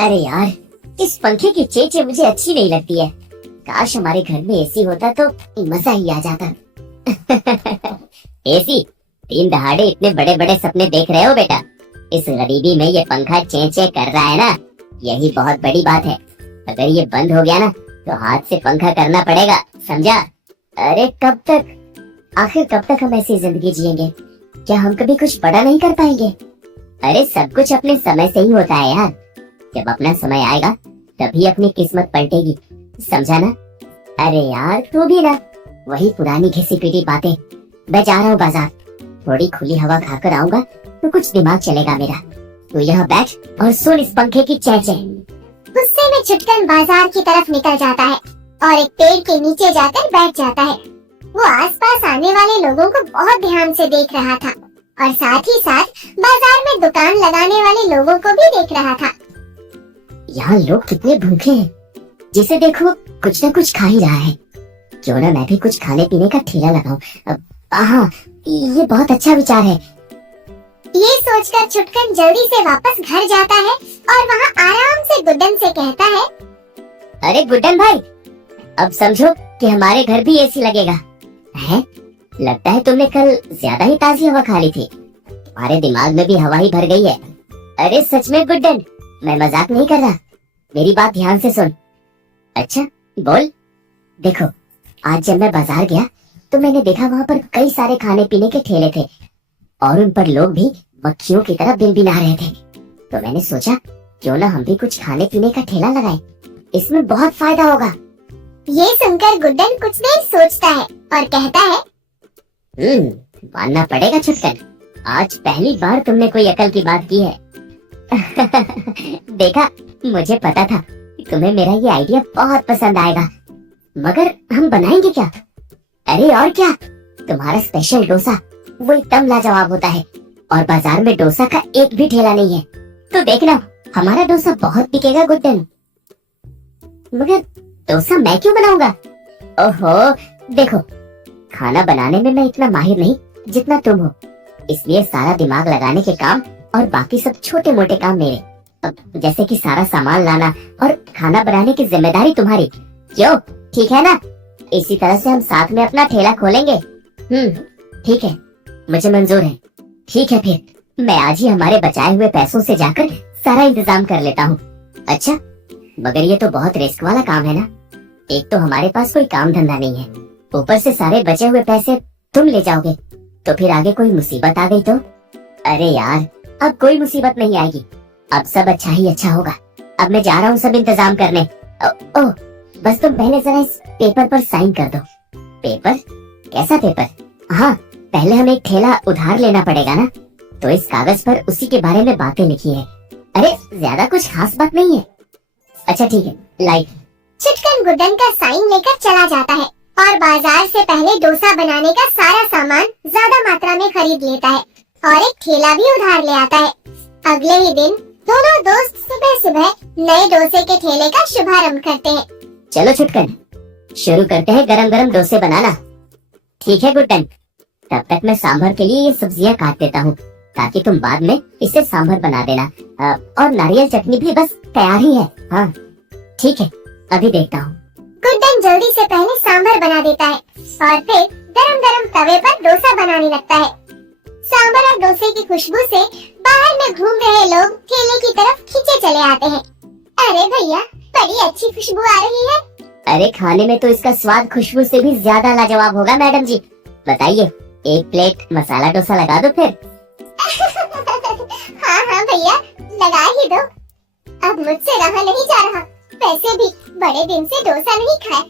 अरे यार, इस पंखे की चेंचे मुझे अच्छी नहीं लगती है। काश हमारे घर में एसी होता तो मजा ही आ जाता। एसी, दिन दहाड़े इतने बड़े बड़े सपने देख रहे हो बेटा? इस गरीबी में ये पंखा चेंचे कर रहा है ना, यही बहुत बड़ी बात है। अगर ये बंद हो गया ना तो हाथ से पंखा करना पड़ेगा, समझा? अरे कब तक, आखिर कब तक हम ऐसी जिंदगी जिएंगे? क्या हम कभी कुछ बड़ा नहीं कर पाएंगे? अरे सब कुछ अपने समय से ही होता है यार। जब अपना समय आएगा तभी अपनी किस्मत पलटेगी, समझा ना? अरे यार तू भी ना वही पुरानी घिसी पिटी बातें। मैं जा रहा हूँ बाजार, थोड़ी खुली हवा खाकर आऊंगा तो कुछ दिमाग चलेगा मेरा। तू यहाँ बैठ और सुन इस पंखे की चेंचे। गुस्से में छुटकन बाजार की तरफ निकल जाता है और एक पेड़ के नीचे जाकर बैठ जाता है। वो आसपास आने वाले लोगों को बहुत ध्यान से देख रहा था और साथ ही साथ बाजार में दुकान लगाने वाले लोगों को भी देख रहा था। यहाँ लोग कितने भूखे हैं, जिसे देखो कुछ न कुछ खा ही रहा है। क्यों ना मैं भी कुछ खाने पीने का ठेला लगाऊं। हाँ, ये बहुत अच्छा विचार है। ये सोचकर छुटकन जल्दी से वापस घर जाता है और वहाँ आराम से गुड्डन से कहता है, अरे गुड्डन भाई, अब समझो कि हमारे घर भी एसी लगेगा है। लगता है तुमने कल ज्यादा ही ताजी हवा खा ली थी, तुम्हारे दिमाग में भी हवा ही भर गई है। अरे सच में गुड्डन, मैं मजाक नहीं कर रहा, मेरी बात ध्यान से सुन। अच्छा बोल। देखो, आज जब मैं बाजार गया तो मैंने देखा वहाँ पर कई सारे खाने पीने के ठेले थे और उन पर लोग भी मक्खियों की तरह बिनबिना रहे थे। तो मैंने सोचा क्यों ना हम भी कुछ खाने पीने का ठेला लगाएं, इसमें बहुत फायदा होगा। ये सुनकर गुड्डन कुछ देर सोचता है और कहता है, मानना पड़ेगा छुटकन, आज पहली बार तुमने कोई अकल की बात की है। देखा, मुझे पता था तुम्हें मेरा ये आइडिया बहुत पसंद आएगा। मगर हम बनाएंगे क्या? अरे और क्या, तुम्हारा स्पेशल डोसा वो एकदम लाजवाब होता है और बाजार में डोसा का एक भी ठेला नहीं है। तो देखना, हमारा डोसा बहुत बिकेगा गुड्डन। मगर डोसा मैं क्यों बनाऊंगा? ओहो, देखो, खाना बनाने में मैं इतना माहिर नहीं जितना तुम हो, इसलिए सारा दिमाग लगाने के काम और बाकी सब छोटे मोटे काम मेरे। जैसे कि सारा सामान लाना और खाना बनाने की जिम्मेदारी तुम्हारी। क्यों, ठीक है ना? इसी तरह से हम साथ में अपना ठेला खोलेंगे। ठीक है, मुझे मंजूर है। ठीक है, फिर मैं आज ही हमारे बचाए हुए पैसों से जाकर सारा इंतजाम कर लेता हूँ। अच्छा, मगर ये तो बहुत रिस्क वाला काम है ना। एक तो हमारे पास कोई काम धंधा नहीं है, ऊपर से सारे बचे हुए पैसे तुम ले जाओगे तो फिर आगे कोई मुसीबत आ गई तो? अरे यार, अब कोई मुसीबत नहीं आएगी, अब सब अच्छा ही अच्छा होगा। अब मैं जा रहा हूँ सब इंतजाम करने। ओह, बस तुम पहले जरा इस पेपर पर साइन कर दो। पेपर? कैसा पेपर? हाँ, पहले हमें एक ठेला उधार लेना पड़ेगा ना, तो इस कागज पर उसी के बारे में बातें लिखी है। अरे ज्यादा कुछ खास बात नहीं है। अच्छा ठीक है, लाइक। छुटकन गुड्डन का साइन लेकर चला जाता है और बाजार से पहले डोसा बनाने का सारा सामान ज्यादा मात्रा में खरीद लेता है और एक ठेला भी उधार ले आता है। अगले ही दिन दोनों दोस्त सुबह सुबह नए डोसे के ठेले का शुभारंभ करते हैं। चलो छुटकन, शुरू करते हैं गरम गरम डोसे बनाना। ठीक है गुड्डन, तब तक मैं सांभर के लिए ये सब्जियां काट देता हूँ ताकि तुम बाद में इससे सांभर बना देना। और नारियल चटनी भी बस तैयार ही है। हाँ ठीक है, अभी देखता हूँ। गुड्डन जल्दी से पहले सांभर बना देता है और फिर गरम गरम तवे पर डोसा बनाने लगता है। सांभर और डोसे की खुशबू से बाहर में घूम रहे लोग ठेले की तरफ खींचे चले आते हैं। अरे भैया, बड़ी अच्छी खुशबू आ रही है। अरे खाने में तो इसका स्वाद खुशबू से भी ज्यादा लाजवाब होगा मैडम जी। बताइए, एक प्लेट मसाला डोसा लगा दो फिर। हाँ भैया, लगा ही दो। अब मुझसे रहा नहीं जा रहा, वैसे भी बड़े दिन से डोसा नहीं खाया।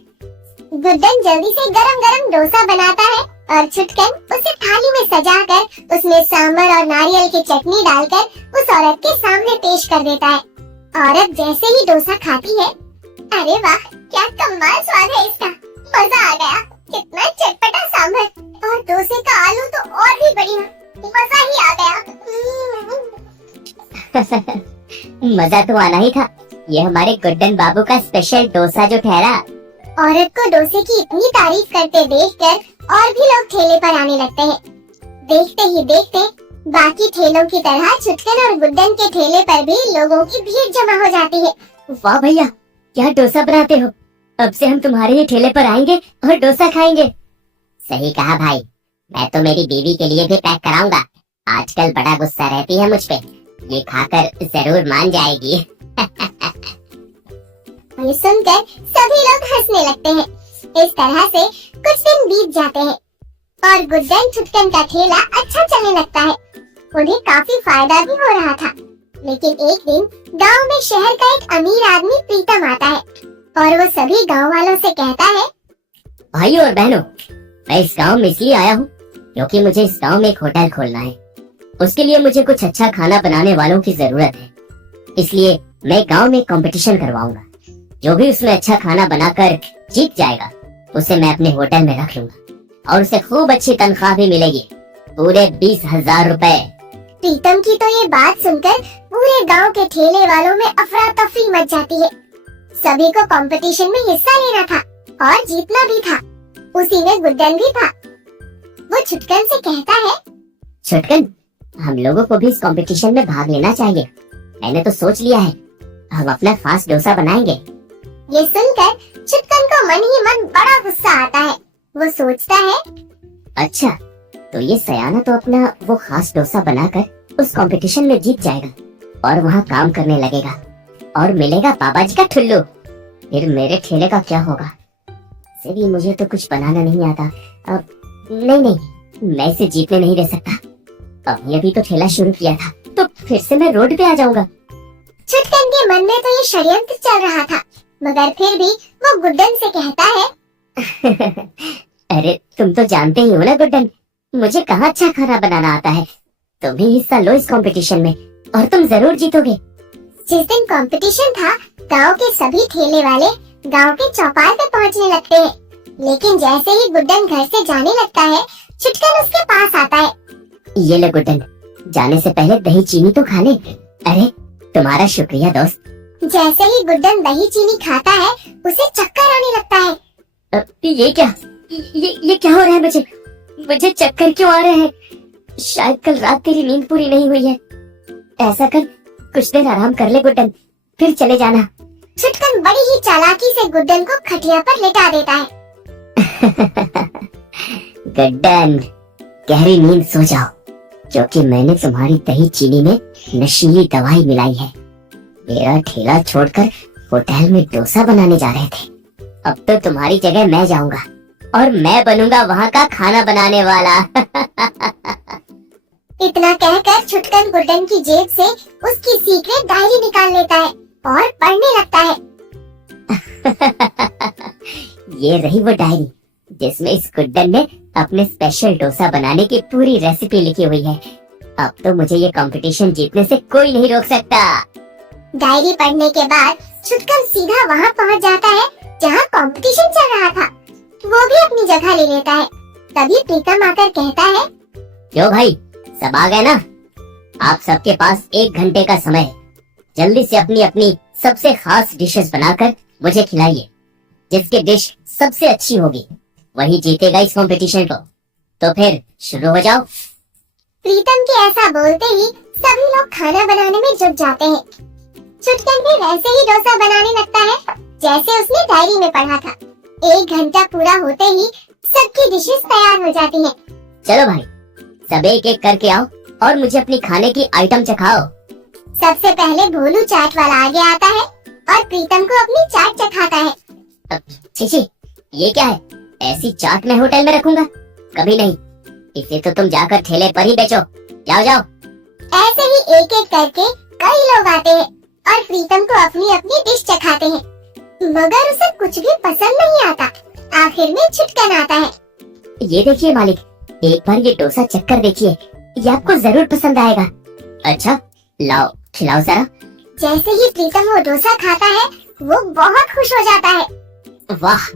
गुड्डन जल्दी से गरम गरम डोसा बनाता है और छुटकन उसे थाली में सजाकर उसमें सांभर और नारियल की चटनी डालकर उस औरत के सामने पेश कर देता है। औरत जैसे ही डोसा खाती है, अरे वाह, क्या कमाल स्वाद है इसका, मजा आ गया। कितना चटपटा सांभर और डोसे का आलू तो और भी बढ़िया, मजा ही आ गया। मजा तो आना ही था, ये हमारे गुड्डन बाबू का स्पेशल डोसा जो ठहरा। औरत को डोसे की इतनी तारीफ करते देखकर और भी लोग ठेले पर आने लगते हैं। देखते ही देखते बाकी ठेलों की तरह छुटकन और गुड्डन के ठेले पर भी लोगों की भीड़ जमा हो जाती है। वाह भैया, क्या डोसा बनाते हो। अब से हम तुम्हारे ही ठेले पर आएंगे और डोसा खाएंगे। सही कहा भाई, मैं तो मेरी बीवी के लिए भी पैक कराऊंगा। आजकल बड़ा गुस्सा रहती है मुझ पे, ये खाकर जरूर मान जाएगी। ये सुनकर सभी लोग हंसने लगते हैं। इस तरह से कुछ दिन बीत जाते हैं और गुड्डन छुटकन का ठेला अच्छा चलने लगता है। उन्हें काफी फायदा भी हो रहा था। लेकिन एक दिन गांव में शहर का एक अमीर आदमी प्रीतम आता है और वो सभी गांव वालों से कहता है, भाइयों और बहनों, मैं इस गांव में इसलिए आया हूँ क्योंकि मुझे इस गांव में एक होटल खोलना है। उसके लिए मुझे कुछ अच्छा खाना बनाने वालों की जरूरत है। इसलिए मैं गांव में कंपटीशन करवाऊंगा। जो भी उसमें अच्छा खाना बनाकर जीत जाएगा उसे मैं अपने होटल में रख लूंगा और उसे खूब अच्छी तनख्वाह भी मिलेगी, पूरे 20,000 रुपए। प्रीतम की तो ये बात सुनकर पूरे गांव के ठेले वालों में अफरा तफरी मच जाती है। सभी को कंपटीशन में हिस्सा लेना था और जीतना भी था। उसी में गुड्डन भी था। वो छुटकन से कहता है, छुटकन, हम लोगों को भी इस कंपटीशन में भाग लेना चाहिए। मैंने तो सोच लिया है, हम अपना खास डोसा बनाएंगे। ये सुनकर छुटकन को मन ही मन बड़ा गुस्सा आता है। वो सोचता है, अच्छा, तो ये सयाना तो अपना वो खास डोसा बनाकर उस कंपटीशन में जीत जाएगा और वहाँ काम करने लगेगा और मिलेगा बाबा जी का ठुल्लू। फिर मेरे ठेले का क्या होगा? से भी मुझे तो कुछ बनाना नहीं आता। अब नहीं, मैं इसे जीतने नहीं दे सकता। अभी तो ठेला शुरू किया था, तो फिर से मैं रोड पे आ जाऊंगा। छुटकन के मन में तो ये षड्यंत्र चल रहा था, मगर फिर भी वो गुड्डन से कहता है, अरे तुम तो जानते ही हो ना गुड्डन, मुझे कहाँ अच्छा खाना बनाना आता है। तुम ही हिस्सा लो इस कंपटीशन में और तुम जरूर जीतोगे। जिस दिन कंपटीशन था, गांव के सभी ठेले वाले गांव के चौपाल पे पहुंचने लगते हैं। लेकिन जैसे ही गुड्डन घर से जाने लगता है, छुटकन उसके पास आता है। ये ले गुड्डन, जाने से पहले दही चीनी तो खा ले। अरे तुम्हारा शुक्रिया दोस्त। जैसे ही गुड्डन दही चीनी खाता है, उसे चक्कर आने लगता है। ये क्या? ये क्या हो रहा है? मुझे चक्कर क्यों आ रहे हैं? शायद कल रात तेरी नींद पूरी नहीं हुई है। ऐसा कर, कुछ देर आराम कर ले गुड्डन, फिर चले जाना। छुटकन बड़ी ही चालाकी से गुड्डन को खटिया पर लेटा देता है। गुड्डन, गहरी नींद सो जाओ, क्योंकि मैंने तुम्हारी दही चीनी में नशीली दवाई मिलाई है। मेरा ठेला छोड़कर होटल में डोसा बनाने जा रहे थे। अब तो तुम्हारी जगह मैं जाऊंगा और मैं बनूंगा वहाँ का खाना बनाने वाला। इतना कहकर छुटकन गुड्डन की जेब से उसकी सीक्रेट डायरी निकाल लेता है और पढ़ने लगता है। ये रही वो डायरी जिसमें इस गुड्डन ने अपने स्पेशल डोसा बनाने की पूरी रेसिपी लिखी हुई है। अब तो मुझे ये कंपटीशन जीतने से कोई नहीं रोक सकता। डायरी पढ़ने के बाद छुटकन सीधा वहाँ पहुँच जाता है जहाँ कंपटीशन चल रहा था। वो भी अपनी जगह ले लेता है। तभी प्रीतम आकर कहता है, क्यों भाई, सब आ गए ना? आप सबके पास 1 घंटे का समय है। जल्दी से अपनी अपनी सबसे खास डिशेस बनाकर मुझे खिलाइए। जिसकी डिश सबसे अच्छी होगी वही जीतेगा इस कंपटीशन को। तो फिर शुरू हो जाओ। प्रीतम के ऐसा बोलते ही सभी लोग खाना बनाने में जुट जाते हैं। छुटकन भी वैसे ही डोसा बनाने लगता है जैसे उसने डायरी में पढ़ा था। 1 घंटा पूरा होते ही सबकी डिशेस तैयार हो जाती हैं। चलो भाई, सब एक एक करके आओ और मुझे अपनी खाने की आइटम चखाओ। सबसे पहले भोलू चाट वाला आगे आता है और प्रीतम को अपनी चाट चखाता है। छी, ये क्या है? ऐसी चाट मैं होटल में रखूंगा? कभी नहीं। इसे तो तुम जाकर ठेले पर ही बेचो। जाओ जाओ। ऐसे ही एक एक करके कई लोग आते हैं और प्रीतम को अपनी अपनी डिश चखाते हैं, मगर उसे कुछ भी पसंद नहीं आता। आखिर में छुटकन आता है। ये देखिए मालिक, एक बार ये डोसा चखकर देखिए, ये आपको जरूर पसंद आएगा। अच्छा, लाओ खिलाओ जरा। जैसे ही प्रीतम वो डोसा खाता है, वो बहुत खुश हो जाता है। वाह,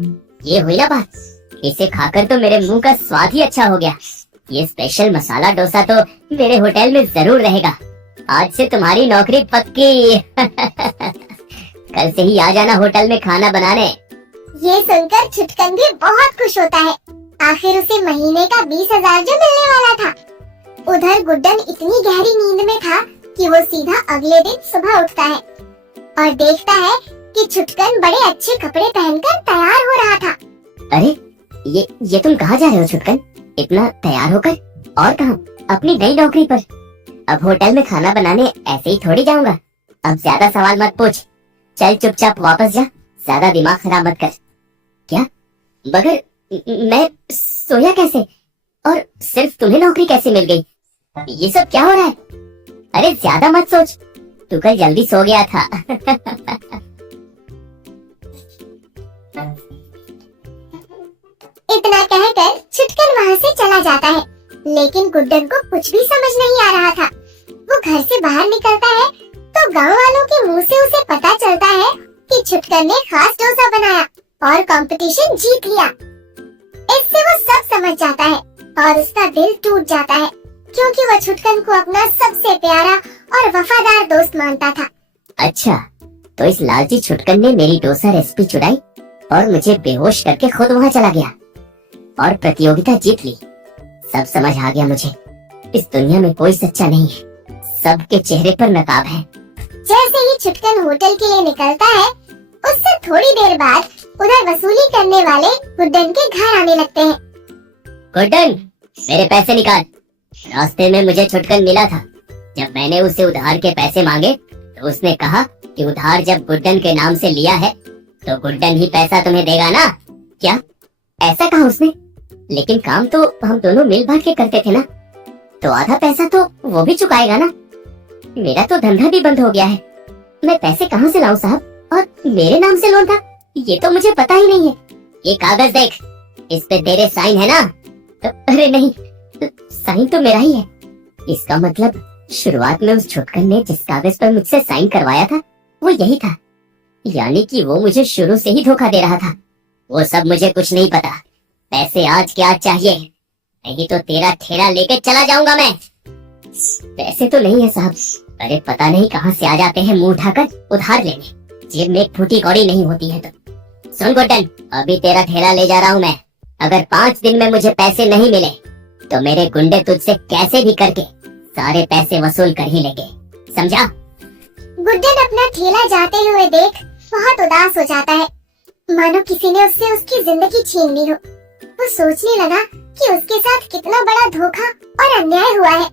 ये हुई ना बात। इसे खाकर तो मेरे मुंह का स्वाद ही अच्छा हो गया। ये स्पेशल मसाला डोसा तो मेरे होटल में जरूर रहेगा। आज से तुम्हारी नौकरी पक्की। कल से ही आ जाना होटल में खाना बनाने। ये सुनकर छुटकन भी बहुत खुश होता है। आखिर उसे महीने का 20,000 जो मिलने वाला था। उधर गुड्डन इतनी गहरी नींद में था कि वो सीधा अगले दिन सुबह उठता है और देखता है कि छुटकन बड़े अच्छे कपड़े पहनकर तैयार हो रहा था। अरे ये तुम कहाँ जा रहे हो छुटकन, इतना तैयार होकर? और कहाँ? अपनी नई नौकरी पर। अब होटल में खाना बनाने ऐसे ही थोड़ी जाऊंगा। अब ज्यादा सवाल मत पूछ, चल चुपचाप वापस जा, ज्यादा दिमाग खराब मत कर। क्या? मगर मैं सोया कैसे, और सिर्फ तुम्हें नौकरी कैसे मिल गई? ये सब क्या हो रहा है? अरे ज्यादा मत सोच, तू कल जल्दी सो गया था। इतना कहकर छुटकन वहाँ से चला जाता है, लेकिन गुड्डन को कुछ भी समझ नहीं आ रहा था। वो घर से बाहर निकलता है तो गांव वालों के मुंह से उसे पता चलता है कि छुटकन ने खास डोसा बनाया और कंपटीशन जीत लिया। इससे वो सब समझ जाता है और उसका दिल टूट जाता है, क्योंकि वो छुटकन को अपना सबसे प्यारा और वफादार दोस्त मानता था। अच्छा, तो इस लालची छुटकन ने मेरी डोसा रेसिपी चुराई और मुझे बेहोश करके खुद वहाँ चला गया और प्रतियोगिता जीत ली। सब समझ आ गया मुझे, इस दुनिया में कोई सच्चा नहीं है, सबके चेहरे पर नकाब है। जैसे ही छुटकन होटल के लिए निकलता है, उससे थोड़ी देर बाद उधर वसूली करने वाले गुड्डन के घर आने लगते हैं। गुड्डन, मेरे पैसे निकाल। रास्ते में मुझे छुटकन मिला था। जब मैंने उसे उधार के पैसे मांगे तो उसने कहा कि उधार जब गुड्डन के नाम से लिया है तो गुड्डन ही पैसा तुम्हें देगा ना। क्या? ऐसा कहा उसने? लेकिन काम तो हम दोनों मिल बांट के करते थे ना, तो आधा पैसा तो वो भी चुकाएगा ना। मेरा तो धंधा भी बंद हो गया है, मैं पैसे कहाँ से लाऊं साहब? और मेरे नाम से लोन था, ये तो मुझे पता ही नहीं है। ये कागज देख, इस पे तेरे साइन है ना? अरे नहीं, साइन तो मेरा ही है। इसका मतलब शुरुआत में उस छुटकन ने जिस कागज पर मुझसे साइन करवाया था वो यही था, यानी कि वो मुझे शुरू से ही धोखा दे रहा था। वो सब मुझे कुछ नहीं पता। पैसे आज के आज चाहिए, नहीं तो तेरा ठेला लेके चला जाऊंगा मैं। पैसे तो नहीं है साहब, अरे पता नहीं कहाँ से आ जाते हैं मुंह उठाकर उधार लेने। जेब में एक फूटी कौड़ी नहीं होती है तो। सुन गुड्डन, अभी तेरा ठेला ले जा रहा हूँ मैं। अगर 5 दिन में मुझे पैसे नहीं मिले तो मेरे गुंडे तुझसे कैसे भी करके सारे पैसे वसूल कर ही लेंगे, समझा? गुड्डन अपना ठेला जाते हुए देख बहुत उदास हो जाता है, मानो किसी ने उससे उसकी जिंदगी छीन ली हो। वो सोचने लगा कि उसके साथ कितना बड़ा धोखा और अन्याय हुआ है।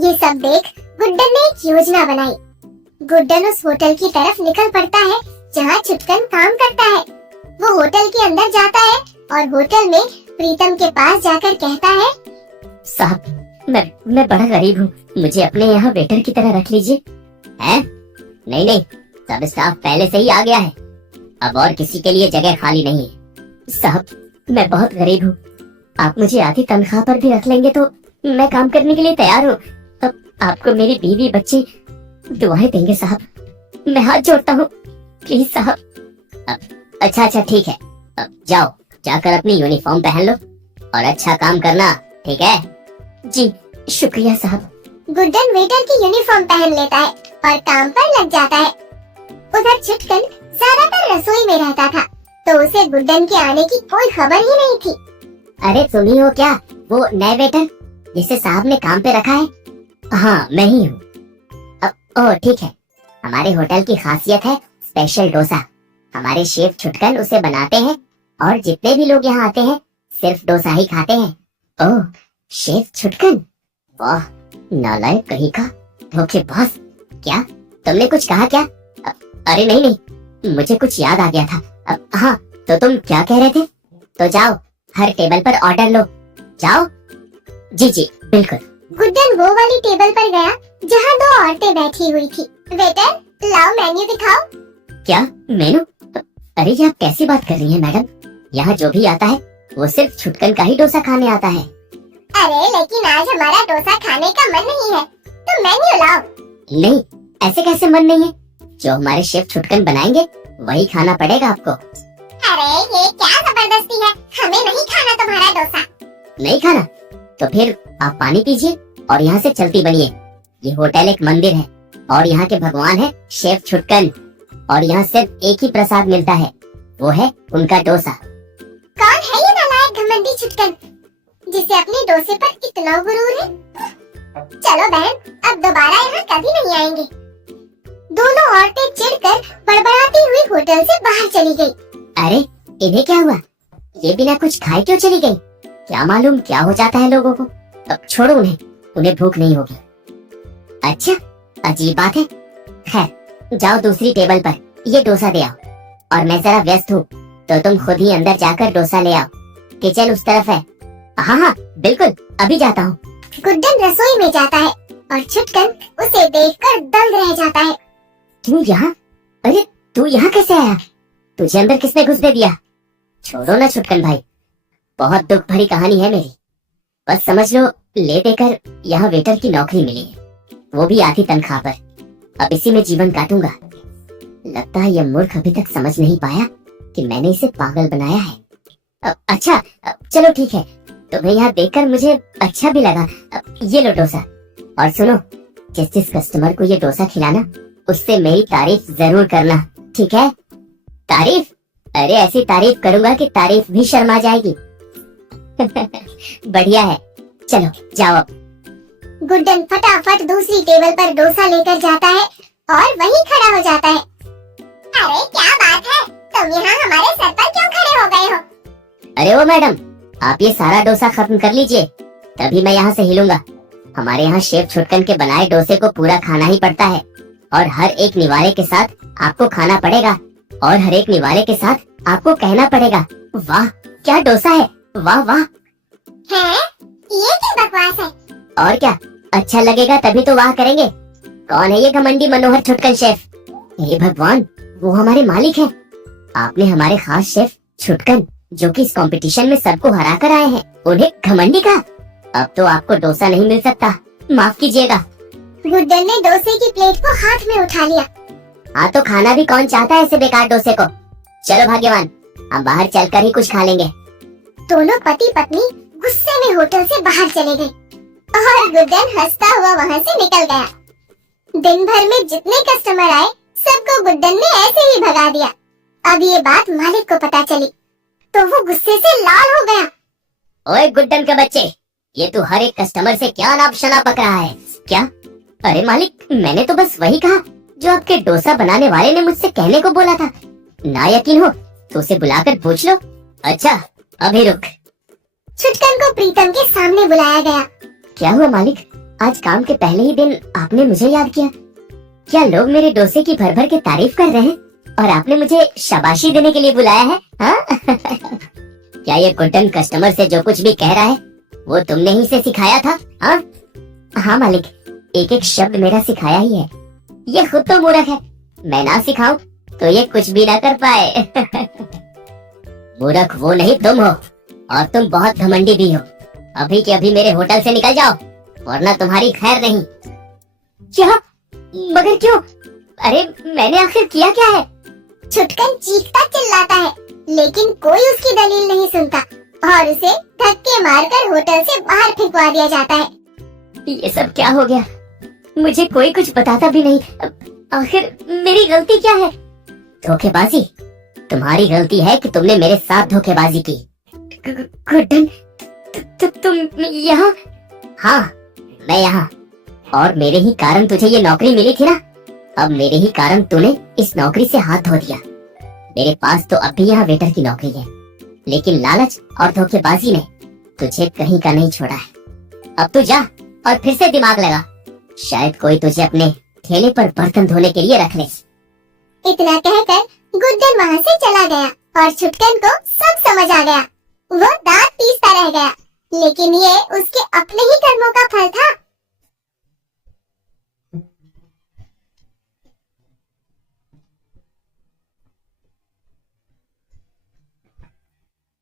ये सब देख गुड्डन ने एक योजना बनाई। गुड्डन उस होटल की तरफ निकल पड़ता है जहाँ छुटकन काम करता है। वो होटल के अंदर जाता है और होटल में प्रीतम के पास जाकर कहता है, साहब मैं बड़ा गरीब हूँ, मुझे अपने यहाँ वेटर की तरह रख लीजिए। हैं? नहीं नहीं, सब स्टाफ पहले से ही आ गया है, अब और किसी के लिए जगह खाली नहीं है। साहब मैं बहुत गरीब हूँ, आप मुझे आधी तनख्वाह पर भी रख लेंगे तो मैं काम करने के लिए तैयार हूँ। अब आपको मेरी बीवी बच्चे दुआएं देंगे साहब, मैं हाथ जोड़ता हूँ, प्लीज साहब। अच्छा ठीक है, अब जाओ, जाकर अपनी यूनिफॉर्म पहन लो और अच्छा काम करना, ठीक है? जी शुक्रिया साहब। गुड्डन वेटर की यूनिफॉर्म पहन लेता है और काम पर लग जाता है। उधर छुटकन ज्यादातर रसोई में रहता था, तो उसे गुड्डन के आने की कोई खबर ही नहीं थी। अरे तुम ही हो क्या वो नए वेटर जिसे साहब ने काम पे रखा है? हाँ मैं ही हूँ। ओह ठीक है, हमारे होटल की खासियत है स्पेशल डोसा। हमारे शेफ छुटकन उसे बनाते हैं और जितने भी लोग यहाँ आते हैं सिर्फ डोसा ही खाते हैं। ओह शेफ छुटकन, वाह नालायक कहीं का, धोखेबाज। क्या तुमने कुछ कहा क्या? अरे नहीं, मुझे कुछ याद आ गया था। हाँ तो तुम क्या कह रहे थे? तो जाओ हर टेबल पर ऑर्डर लो, जाओ। जी बिल्कुल। गुड्डन वो वाली टेबल पर गया जहाँ 2 औरतें बैठी हुई थी। वेटर लाओ मेन्यू दिखाओ। क्या मेनू? अरे ये आप कैसी बात कर रही हैं मैडम, यहाँ जो भी आता है वो सिर्फ छुटकन का ही डोसा खाने आता है। अरे लेकिन आज हमारा डोसा खाने का मन नहीं है, तो मेन्यू लाओ। नहीं ऐसे कैसे मन नहीं है, जो हमारे शेफ छुटकन बनाएंगे वही खाना पड़ेगा आपको। अरे ये क्या जबरदस्ती है, हमें नहीं खाना तुम्हारा डोसा। नहीं खाना? तो फिर आप पानी पीजिए और यहाँ से चलती बनिए। ये होटल एक मंदिर है और यहाँ के भगवान है शेफ छुटकन, और यहाँ सिर्फ एक ही प्रसाद मिलता है, वो है उनका डोसा। कौन है ये नालायक घमंडी छुटकन जिसे अपने डोसे पर इतना गुरूर है? चलो बहन, अब दोबारा यहाँ कभी नहीं आएंगे। दोनों औरतें चिढ़कर बड़बड़ाती हुई होटल से बाहर चली गई। अरे इन्हें क्या हुआ? ये बिना कुछ खाए क्यों चली गई? क्या मालूम क्या हो जाता है लोगों को। अब छोड़ो उन्हें भूख नहीं होगी। अच्छा, अजीब बात है। खैर, जाओ दूसरी टेबल पर ये डोसा दे आओ। और मैं जरा व्यस्त हूँ, तो तुम खुद ही अंदर जाकर डोसा ले आओ। किचन उस तरफ है। हाँ हाँ बिल्कुल, अभी जाता हूँ। गुड्डन रसोई में जाता है और छुटकन उसे देखकर दंग रह जाता है। तू यहाँ? अरे तू यहाँ कैसे आया? तुझे अंदर किसने घुसने दिया? छोड़ो ना छुटकन भाई, बहुत दुख भरी कहानी है मेरी। बस समझ लो, ले देकर यहाँ वेटर की नौकरी मिली है, वो भी आधी तनख्वाह पर। अब इसी में जीवन काटूंगा। लगता है यह मूर्ख अभी तक समझ नहीं पाया कि मैंने इसे पागल बनाया है। अच्छा चलो ठीक है, तुम्हें यहाँ देखकर मुझे अच्छा भी लगा। ये लो डोसा। और सुनो, जिस कस्टमर को ये डोसा खिलाना, उससे मेरी तारीफ जरूर करना, ठीक है? तारीफ? अरे ऐसी तारीफ करूंगा कि तारीफ भी शर्मा जाएगी। बढ़िया है, चलो जाओ अब। गुड्डन फटाफट दूसरी टेबल पर डोसा लेकर जाता है और वहीं खड़ा हो जाता है। अरे क्या बात है, तुम यहाँ हमारे सर पर क्यों खड़े हो गए हो? अरे ओ मैडम, आप ये सारा डोसा खत्म कर लीजिए, तभी मैं यहाँ से हिलूंगा। हमारे यहाँ शेफ छुटकन के बनाए डोसे को पूरा खाना ही पड़ता है, और हर एक निवाले के साथ आपको खाना पड़ेगा, और हर एक निवाले के साथ आपको कहना पड़ेगा, वाह क्या डोसा है, वाह वाह। है? ये क्या बकवास है? और क्या, अच्छा लगेगा तभी तो वाह करेंगे। कौन है ये घमंडी मनोहर छुटकन शेफ? हे भगवान, वो हमारे मालिक हैं। आपने हमारे खास शेफ छुटकन, जो कि इस कंपटीशन में सबको हरा कर आए हैं, उन्हें घमंडी कहा। अब तो आपको डोसा नहीं मिल सकता, माफ कीजिएगा। गुड्डन ने डोसे की प्लेट को हाथ में उठा लिया। हाँ तो खाना भी कौन चाहता है ऐसे बेकार डोसे को। चलो भाग्यवान, हम बाहर चलकर ही कुछ खा लेंगे। दोनों पति पत्नी गुस्से में होटल से बाहर चले गए और गुड्डन हंसता हुआ वहाँ से निकल गया। दिन भर में जितने कस्टमर आए, सबको गुड्डन ने ऐसे ही भगा दिया। अब ये बात मालिक को पता चली तो वो गुस्से से लाल हो गया। ओए गुड्डन के बच्चे, ये तू हर एक कस्टमर से क्या नाप शना पक रहा है क्या? अरे मालिक, मैंने तो बस वही कहा जो आपके डोसा बनाने वाले ने मुझसे कहने को बोला था। ना यकीन हो तो उसे बुलाकर पूछ लो। अच्छा अभी रुक। छुटकन को प्रीतम के सामने बुलाया गया। क्या हुआ मालिक, आज काम के पहले ही दिन आपने मुझे याद किया? क्या लोग मेरे डोसे की भर भर के तारीफ कर रहे हैं और आपने मुझे शाबाशी देने के लिए बुलाया है? हाँ? क्या ये गुड्डन कस्टमर से जो कुछ भी कह रहा है वो तुमने ही से सिखाया था? हाँ? हाँ मालिक, एक एक शब्द मेरा सिखाया ही है। ये खुद तो मूर्ख है, मैं ना सिखाऊं तो ये कुछ भी ना कर पाए। मूर्ख वो नहीं तुम हो, और तुम बहुत घमंडी भी हो। अभी के अभी मेरे होटल से निकल जाओ, वरना तुम्हारी खैर नहीं। क्या? मगर क्यों? अरे मैंने आखिर किया क्या है? छुटकन चीखता चिल्लाता है, लेकिन कोई उसकी दलील नहीं सुनता और उसे धक्के मारकर होटल से बाहर फेंकवा दिया जाता है। ये सब क्या हो गया? मुझे कोई कुछ बताता भी नहीं। आखिर मेरी गलती क्या है? धोखेबाजी? तुम्हारी गलती है कि तुमने मेरे साथ धोखेबाजी की। गुड्डन, तुम यहाँ? हाँ मैं यहाँ, और मेरे ही कारण तुझे ये नौकरी मिली थी ना। अब मेरे ही कारण तूने इस नौकरी से हाथ धो दिया। मेरे पास तो अब भी यहाँ वेटर की नौकरी है, लेकिन लालच और धोखेबाजी ने तुझे कहीं का नहीं छोड़ा है। अब तू जा और फिर से दिमाग लगा, शायद कोई तुझे अपने ठेले पर बर्तन धोने के लिए रख ले। इतना कहकर गुड्डन वहाँ से चला गया और छुटकन को सब समझ आ गया। वो दांत पीसता रह गया, लेकिन ये उसके अपने